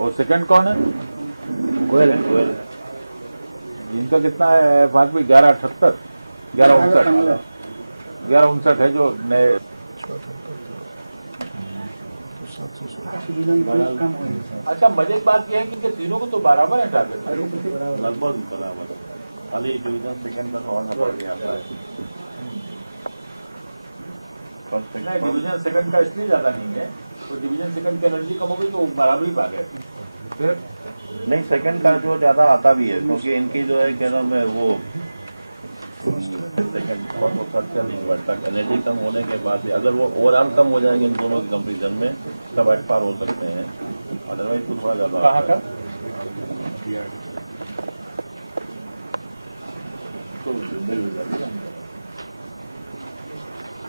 और सेकंड कौन है? गोयल। इनका कितना है? 5 में 11.78, 11.59 है जो नए। अच्छा, मजेदार बात यह है कि तीनों को तो बराबर है टारगेट, लगभग बराबर है। खाली डिवीजन सेकंड में और डिवीजन सेकंड का इसलिए ज्यादा नहीं है, तो डिवीजन सेकंड की एनर्जी कम हो गई तो बराबर ही पा गए। नहीं, सेकंड का जो ज्यादा आता भी है, क्योंकि इनकी जो है क्या नाम है वो सेकंड बहुत अच्छा नहीं बढ़ता। एनर्जी कम होने के बाद अगर वो ओवरऑल कम हो जाएंगे इन दोनों के कंपेरिजन में तब एट पार हो सकते हैं, अदरवाइज कुछ थोड़ा ज्यादा। कहाँ का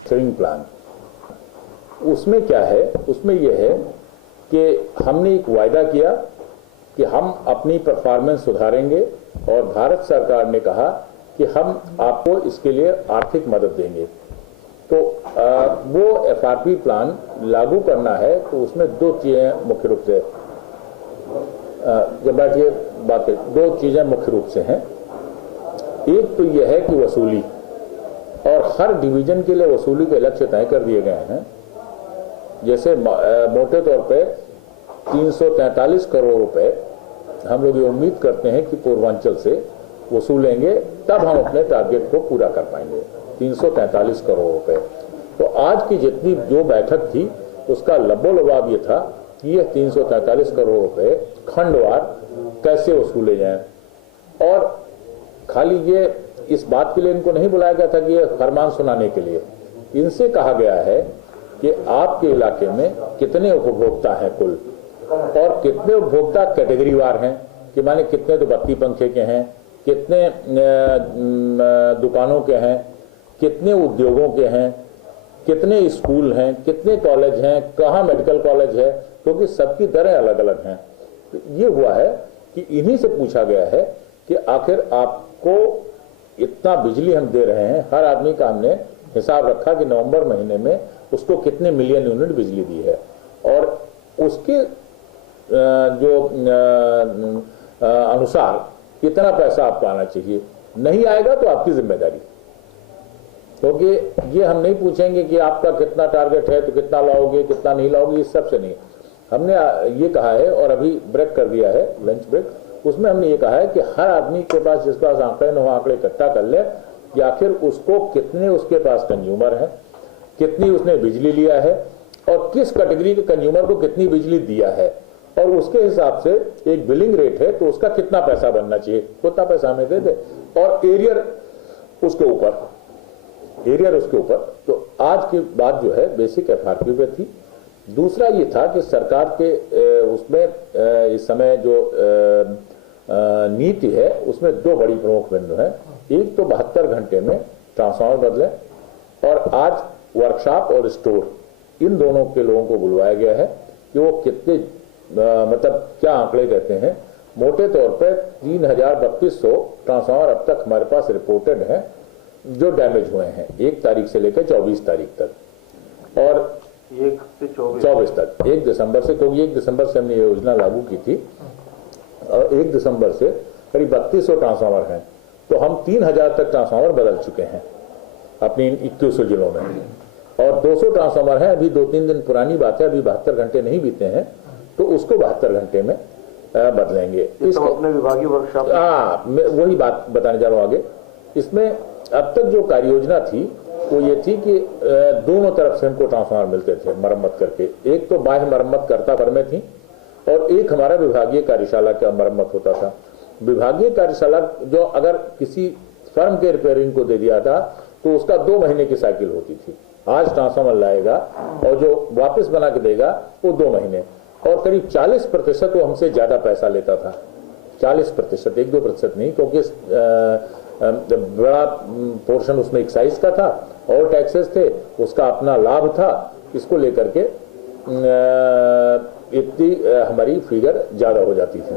सेविंग प्लान, उसमें क्या है? उसमें यह है कि हमने एक वायदा किया कि हम अपनी परफॉर्मेंस सुधारेंगे और भारत सरकार ने कहा कि हम आपको इसके लिए आर्थिक मदद देंगे। तो वो एफआरपी प्लान लागू करना है, तो उसमें दो चीजें मुख्य रूप से जब बैठिए बात करें, दो चीजें मुख्य रूप से हैं। एक तो यह है कि वसूली, और हर डिवीजन के लिए वसूली के लक्ष्य तय कर दिए गए हैं। जैसे मोटे तौर पे 343 करोड़ रुपए हम लोग ये उम्मीद करते हैं कि पूर्वांचल से वसूलेंगे, तब हम अपने टारगेट को पूरा कर पाएंगे। 343 करोड़ रुपए। तो आज की जितनी जो बैठक थी उसका लबोलबाब ये था कि ये 343 करोड़ रुपए खंडवार कैसे वसूले जाएं। और खाली ये इस बात के लिए इनको नहीं बुलाया गया था कि ये फरमान सुनाने के लिए। इनसे कहा गया है कि आपके इलाके में कितने उपभोक्ता हैं कुल, और कितने उपभोक्ता कैटेगरीवार हैं, कि माने कितने तो बत्ती पंखे के हैं, कितने दुकानों के हैं, कितने उद्योगों के हैं, कितने स्कूल हैं, कितने कॉलेज हैं, कहाँ मेडिकल कॉलेज है, क्योंकि सबकी दरें अलग अलग हैं। तो ये हुआ है कि इन्हीं से पूछा गया है कि आखिर आपको इतना बिजली हम दे रहे हैं, हर आदमी का हमने हिसाब रखा कि नवंबर महीने में उसको कितने मिलियन यूनिट बिजली दी है, और उसके जो अनुसार कितना पैसा आपको आना चाहिए। नहीं आएगा तो आपकी जिम्मेदारी, क्योंकि ये हम नहीं पूछेंगे कि आपका कितना टारगेट है तो कितना लाओगे, कितना नहीं लाओगे, इस सब से नहीं। हमने ये कहा है, और अभी ब्रेक कर दिया है, लंच ब्रेक, उसमें हमने ये कहा है कि हर आदमी के पास जिसके पास आंकड़े न हो, आंकड़े इकट्ठा कर ले कि आखिर उसको कितने उसके पास कंज्यूमर है, कितनी उसने बिजली लिया है, और किस कैटेगरी के कंज्यूमर को कितनी बिजली दिया है, और उसके हिसाब से एक बिलिंग रेट है तो उसका कितना पैसा बनना चाहिए, उतना पैसा हमें दे दे, और एरियर उसके ऊपर। तो आज की बात जो है बेसिक एफआरपी पे थी। दूसरा ये था कि सरकार के उसमें इस समय जो नीति है उसमें दो बड़ी प्रमुख बिंदु हैं। एक तो 72 घंटे में ट्रांसफार्मर बदले, और आज वर्कशॉप और स्टोर इन दोनों के लोगों को बुलवाया गया है कि वो कितने मतलब क्या आंकड़े कहते हैं। मोटे तौर पर 3,3200 ट्रांसफार्मर अब तक हमारे पास रिपोर्टेड हैं जो डैमेज हुए हैं 1 तारीख से लेकर 24 तारीख तक, और 1 से 24 तक, 1 दिसंबर से, क्योंकि 1 दिसंबर से हमने ये योजना लागू की थी, और 1 दिसंबर से करीब 3200 ट्रांसफार्मर हैं। तो हम 3000 तक ट्रांसफार्मर बदल चुके हैं अपनी 21 जिलों में, और 200 ट्रांसफार्मर हैं, अभी 2-3 दिन पुरानी बात है, अभी 72 घंटे नहीं बीते हैं, तो उसको 72 घंटे में बदलेंगे। इसको अपने विभागीय वर्कशॉप, वही बात बताने जा रहा हूँ आगे। इसमें अब तक जो कार्य योजना थी वो ये थी कि दोनों तरफ से हमको ट्रांसफार्मर मिलते थे मरम्मत करके। एक तो बाह्य मरम्मत करता फर्में थी, और एक हमारा विभागीय कार्यशाला का मरम्मत होता था। विभागीय कार्यशाला जो अगर किसी फर्म के रिपेयरिंग को दे दिया था तो उसका 2 महीने की साइकिल होती थी। आज ट्रांसफार्मर लाएगा और जो वापस बना के देगा वो 2 महीने, और करीब 40% वो हमसे ज्यादा पैसा लेता था। 40%, 1-2% नहीं, क्योंकि बड़ा पोर्शन उसमें एक्साइज का था और टैक्सेस थे, उसका अपना लाभ था। इसको लेकर के इतनी हमारी फिगर ज्यादा हो जाती थी।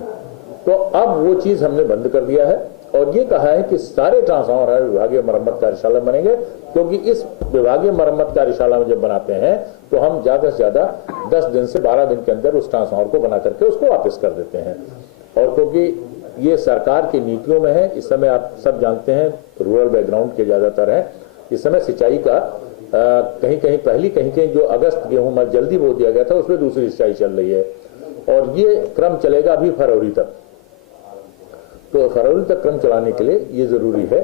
तो अब वो चीज हमने बंद कर दिया है, और ये कहा है कि सारे ट्रांसफार्मर विभागीय मरम्मत कार्यशाला बनेंगे, क्योंकि इस विभागीय मरम्मत कार्यशाला में जब बनाते हैं तो हम ज्यादा से ज्यादा 10 दिन से 12 दिन के अंदर उस ट्रांसफार्मर को बना करके उसको वापस कर देते हैं। और क्योंकि ये सरकार की नीतियों में है, इस समय आप सब जानते हैं रूरल बैकग्राउंड के ज्यादातर है, इस समय सिंचाई का कहीं कहीं पहली कहीं कहीं जो अगस्त गेहूं जल्दी बो दिया गया था उसमें दूसरी सिंचाई चल रही है, और ये क्रम चलेगा अभी फरवरी तक। तो फरवरी तक क्रम चलाने के लिए ये जरूरी है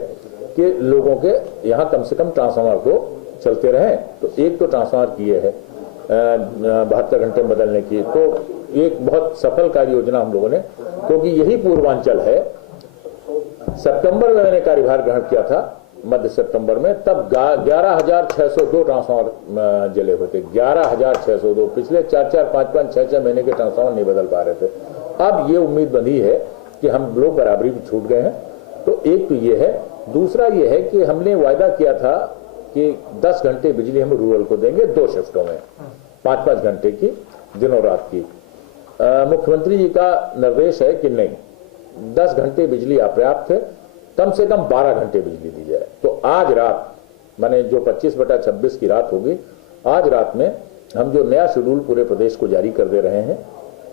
कि लोगों के यहाँ कम से कम ट्रांसफार्मर को चलते रहें। तो एक तो ट्रांसफार्मर की है 72 घंटे में बदलने की, तो एक बहुत सफल कार्य योजना हम लोगों ने, क्योंकि यही पूर्वांचल है। सितंबर में मैंने कार्यभार ग्रहण किया था, मध्य सितंबर में, तब 11,602 ट्रांसफार्मर जले हुए थे। 11,602 पिछले 4-4, 5-5, 6-6 महीने के ट्रांसफार्मर नहीं बदल पा रहे थे। अब ये उम्मीद बंधी है कि हम लोग बराबरी में छूट गए हैं। तो एक तो ये है, दूसरा ये है कि हमने वायदा किया था कि 10 घंटे बिजली हम रूरल को देंगे 2 शिफ्टों में, 5-5 घंटे की, दिनों रात की। मुख्यमंत्री जी का निर्देश है कि नहीं, 10 घंटे बिजली अपर्याप्त है, कम से कम 12 घंटे बिजली दी जाए। तो आज रात, माने जो 25/26 की रात होगी, आज रात में हम जो नया शेड्यूल पूरे प्रदेश को जारी कर दे रहे हैं,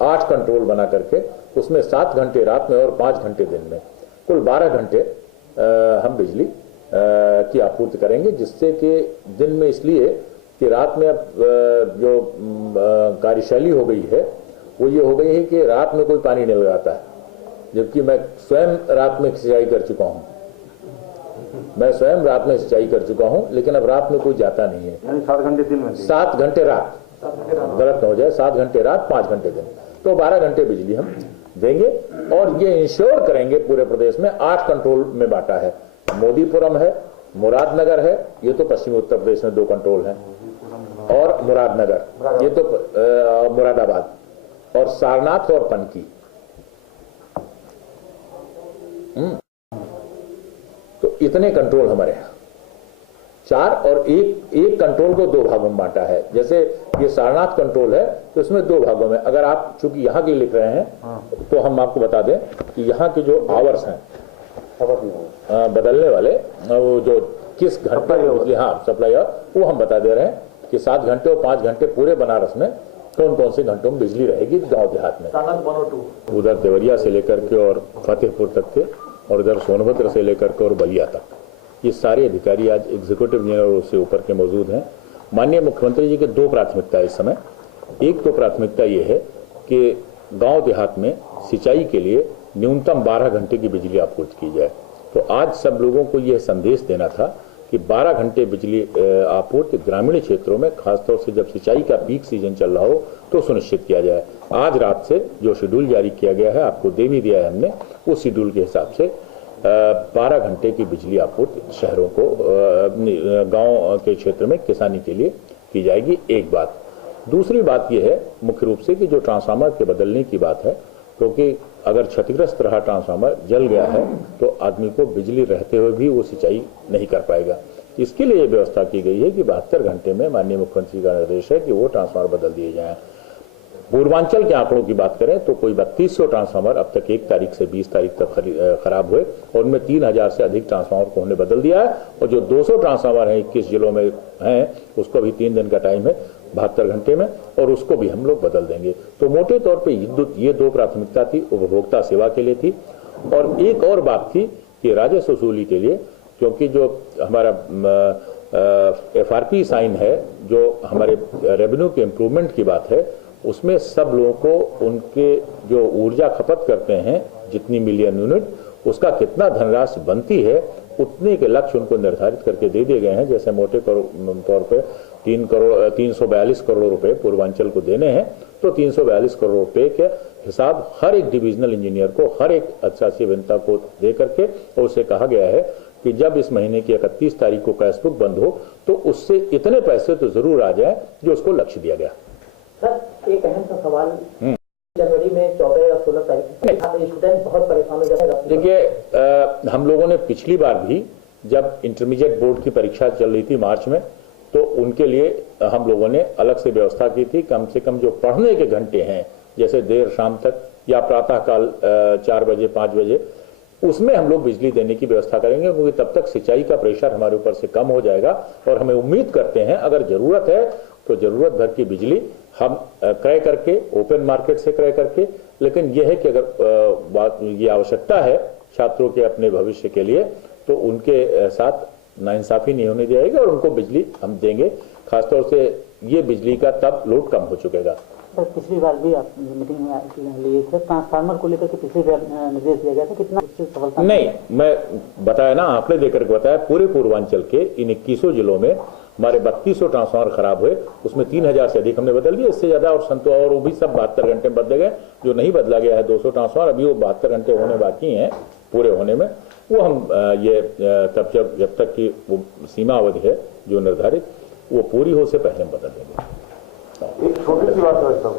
8 कंट्रोल बना करके, उसमें 7 घंटे रात में और 5 घंटे दिन में, कुल 12 घंटे हम बिजली की आपूर्ति करेंगे। जिससे कि दिन में, इसलिए कि रात में अब जो कार्यशैली हो गई है वो ये हो गई है कि रात में कोई पानी नहीं लगाता है, जबकि मैं स्वयं रात में सिंचाई कर चुका हूं। मैं स्वयं रात में सिंचाई कर चुका हूं, लेकिन अब रात में कोई जाता नहीं है। यानी 7 घंटे दिन में, 7 घंटे रात, गलत न हो जाए, 7 घंटे रात, 5 घंटे दिन, तो 12 घंटे बिजली हम देंगे। और ये इंश्योर करेंगे पूरे प्रदेश में 8 कंट्रोल में बांटा है। मोदीपुरम है, मुरादनगर है, ये तो पश्चिमी उत्तर प्रदेश में 2 कंट्रोल हैं, और मुरादनगर, ये तो मुरादाबाद, और सारनाथ और पनकी। तो इतने कंट्रोल हमारे यहाँ 4, और एक कंट्रोल को 2 भागों में बांटा है। जैसे ये सारनाथ कंट्रोल है तो इसमें 2 भागों में, अगर आप चूंकि यहाँ के लिख रहे हैं तो हम आपको बता दें कि यहाँ के जो आवर्स हैं बदलने वाले, वो जो किस घंटे में बिजली सप्लाई है, वो हम बता दे रहे हैं कि 7 घंटे और 5 घंटे पूरे बनारस में कौन कौन से घंटों में बिजली रहेगी गांव देहात में। उधर देवरिया से लेकर के और फतेहपुर तक के, और इधर सोनभद्र से लेकर के और बलिया तक, ये सारे अधिकारी आज एग्जीक्यूटिव इंजीनियर से ऊपर के मौजूद हैं। माननीय मुख्यमंत्री जी के 2 प्राथमिकता इस समय। एक तो प्राथमिकता ये है कि गांव देहात में सिंचाई के लिए न्यूनतम 12 घंटे की बिजली आपूर्ति की जाए। तो आज सब लोगों को यह संदेश देना था कि 12 घंटे बिजली आपूर्ति ग्रामीण क्षेत्रों में, खासतौर से जब सिंचाई का पीक सीजन चल रहा हो, तो सुनिश्चित किया जाए। आज रात से जो शेड्यूल जारी किया गया है, आपको दे भी दिया है हमने, उस शेड्यूल के हिसाब से 12 घंटे की बिजली आपूर्ति शहरों को, गांव के क्षेत्र में किसानी के लिए की जाएगी। एक बात। दूसरी बात यह है मुख्य रूप से कि जो ट्रांसफार्मर के बदलने की बात है, क्योंकि अगर क्षतिग्रस्त रहा ट्रांसफार्मर, जल गया है, तो आदमी को बिजली रहते हुए भी वो सिंचाई नहीं कर पाएगा। इसके लिए व्यवस्था की गई है कि 72 घंटे में माननीय मुख्यमंत्री का निर्देश है कि वो ट्रांसफार्मर बदल दिए जाएं। पूर्वांचल के आंकड़ों की बात करें तो कोई 3200 ट्रांसफार्मर अब तक 1 तारीख से 20 तारीख तक खराब हुए, और उनमें 3000 से अधिक ट्रांसफार्मर को हमने बदल दिया है। और जो 200 ट्रांसफार्मर हैं 21 जिलों में हैं, उसको भी 3 दिन का टाइम है, 72 घंटे में, और उसको भी हम लोग बदल देंगे। तो मोटे तौर पे ये 2 प्राथमिकता थी, उपभोक्ता सेवा के लिए थी। और एक और बात थी कि राजस्व वसूली के लिए, क्योंकि जो हमारा FRP साइन है, जो हमारे रेवेन्यू के इम्प्रूवमेंट की बात है, उसमें सब लोगों को उनके जो ऊर्जा खपत करते हैं, जितनी मिलियन यूनिट, उसका कितना धनराशि बनती है, उतने के लक्ष्य उनको निर्धारित करके दे दिए गए हैं। जैसे मोटे तौर पे 342 करोड़ रुपए पूर्वांचल को देने हैं, तो 342 करोड़ रुपए के हिसाब हर एक डिविजनल इंजीनियर को, हर एक अच्छासी अभियंता को दे करके, और उसे कहा गया है कि जब इस महीने की 31 तारीख को कैश बुक बंद हो, तो उससे इतने पैसे तो जरूर आ जाए जो उसको लक्ष्य दिया गया। सर, एक अहम सा सवाल, जनवरी में 14 या 16 तारीख स्टूडेंट बहुत परेशान हो जाते हैं। देखिए, हम लोगों ने पिछली बार भी जब इंटरमीडिएट बोर्ड की परीक्षा चल रही थी मार्च में, तो उनके लिए हम लोगों ने अलग से व्यवस्था की थी। कम से कम जो पढ़ने के घंटे हैं, जैसे देर शाम तक या प्रातः काल 4 बजे 5 बजे, उसमें हम लोग बिजली देने की व्यवस्था करेंगे, क्योंकि तब तक सिंचाई का प्रेशर हमारे ऊपर से कम हो जाएगा। और हमें उम्मीद करते हैं अगर जरूरत है तो जरूरत भर की बिजली हम क्रय करके, ओपन मार्केट से क्रय करके, लेकिन यह है कि अगर ये आवश्यकता है छात्रों के अपने भविष्य के लिए, तो उनके साथ नाइंसाफी नहीं होने जाएगी और उनको बिजली हम देंगे। खासतौर से ये बिजली का तब लोड कम हो चुकेगा। सर, पिछली बार भी आप मीटिंग में लिए थे, ट्रांसफार्मर को लेकर के पिछले बार निर्देश दिया गया था, कितना सफलता? नहीं, मैं बताया ना, आंकड़े देकर के बताया, पूरे पूर्वांचल के इन 21 जिलों में हमारे 3200 ट्रांसफार्मर खराब हुए, उसमें 3000 से अधिक हमने बदल दिए, इससे ज्यादा और वो भी सब 72 घंटे में बदले गए। जो नहीं बदला गया है 200 ट्रांसफार्मर, अभी वो 72 घंटे होने बाकी हैं पूरे होने में, वो हम तब जब तक की वो सीमा अवधि है जो निर्धारित वो पूरी हो से पहले हम बदल देंगे। एक छोटी सी बात है साहब,